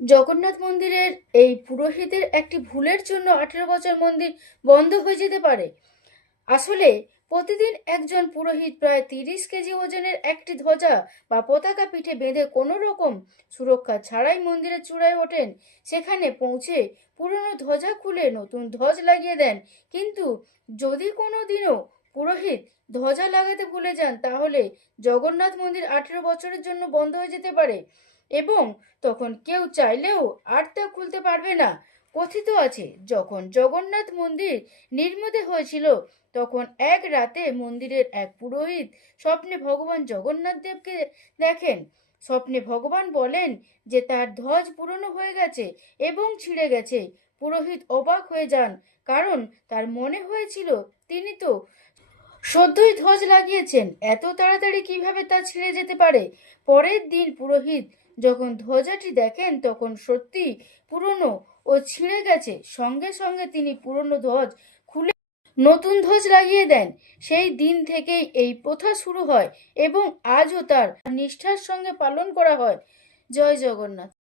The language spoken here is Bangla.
জগন্নাথ মন্দিরের এই পুরোহিতের একটি ভুলের জন্য 18 বছর মন্দির বন্ধ হয়ে যেতে পারে। আসলে প্রতিদিন একজন পুরোহিত প্রায় 30 কেজি ওজনের একটি ধ্বজা বা পতাকা পিঠে বেঁধে কোনো রকম সুরক্ষা ছাড়াই মন্দিরের চূড়ায় ওঠেন। সেখানে পৌঁছে পুরনো ধ্বজা খুলে নতুন ধ্বজ লাগিয়ে দেন। কিন্তু যদি কোনো দিনও পুরোহিত ধ্বজা লাগাতে ভুলে যান, তাহলে জগন্নাথ মন্দির 18 বছরের জন্য বন্ধ হয়ে যেতে পারে এবং তখন কেউ চাইলেও আর তা খুলতে পারবে না। কথিত আছে, যখন জগন্নাথ মন্দির নির্মিত হয়েছিল, তখন এক রাতে মন্দিরের এক পুরোহিত স্বপ্নে ভগবান জগন্নাথ দেবকে দেখেন। স্বপ্নে ভগবান বলেন যে তার ধ্বজ পুরনো হয়ে গেছে এবং ছিঁড়ে গেছে। পুরোহিত অবাক হয়ে যান, কারণ তার মনে হয়েছিল তিনি তো সদ্যই ধ্বজ লাগিয়েছেন, এত তাড়াতাড়ি কিভাবে তা ছিঁড়ে যেতে পারে। পরের দিন পুরোহিত যখন ধ্বজাটি দেখেন, তখন সত্যি পুরনো ও ছিঁড়ে গেছে। সঙ্গে সঙ্গে তিনি পুরনো ধ্বজ খুলে নতুন ধ্বজ লাগিয়ে দেন। সেই দিন থেকেই এই প্রথা শুরু হয় এবং আজও তার নিষ্ঠার সঙ্গে পালন করা হয়। জয় জগন্নাথ।